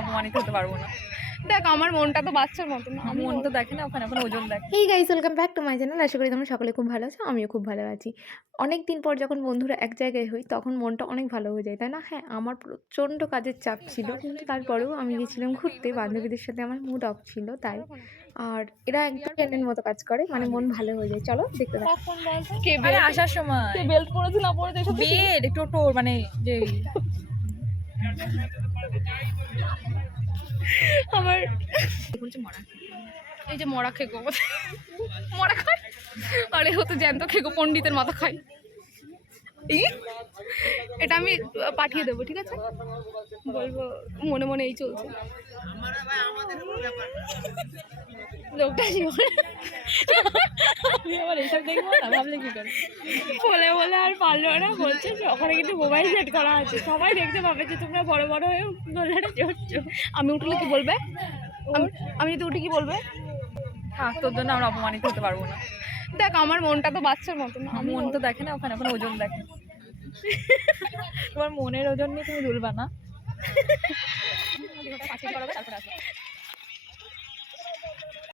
অপমানিত হতে পারব না। দেখ আমার মনটা তো বাচ্চার মতো না। মন তো দেখে না ওখানে এখন ওজন দেখে। এই guys welcome back to my channel আশা করি তোমরা সকলে খুব ভালো আছো আমিও খুব ভালো আছি। অনেক দিন পর যখন বন্ধুরা এক জায়গায় হই তখন মনটা অনেক ভালো হয়ে যায় তাই না? হ্যাঁ আমার প্রচণ্ড কাজের চাপ ছিল কিন্তু তারপরেও আমি গেছিলাম ঘুরতে বান্ধবীদের সাথে আমার মুড অফ ছিল তাই। আর এরা একদম ট্রেনের মতো কাজ করে মানে মন ভালো হয়ে যায়। চলো দেখতে থাকো। আসার সময়। কে বেল্ট পরেছে না পরেছে বেড টোটোর মানে যে আমার এই যে মরা খেগো মরা খায়? আরে হতো জ্যান্ত খেগো পণ্ডিতের মাথা খায়। এটা আমি পাঠিয়ে দেবো ঠিক আছে? বলব মনে মনে এই চলছে। লোকটা আবার এইসব দেখব না ভাবলে কি করে? বলে বলে আর পারল না বলছে ওখানে কিন্তু মোবাইল সেট করা আছে। সবাই দেখতে পাবে যে তোমরা বড় বড় হয়ে দোলনাটা চড়ছো। আমি উঠলে কি বলবে? আমি- আমি যদি উঠে কি বলবে? থাক তোর জন্য আমরা অপমানিত হতে পারব না। দেখ আমার মনটা তো বাচ্চার মতো না মন তো দেখে না ওখানে ওখানে ওজন দেখে তোমার মনের ওজন নিয়ে তুমি দুলবা না। করাবে তারপরে আসবে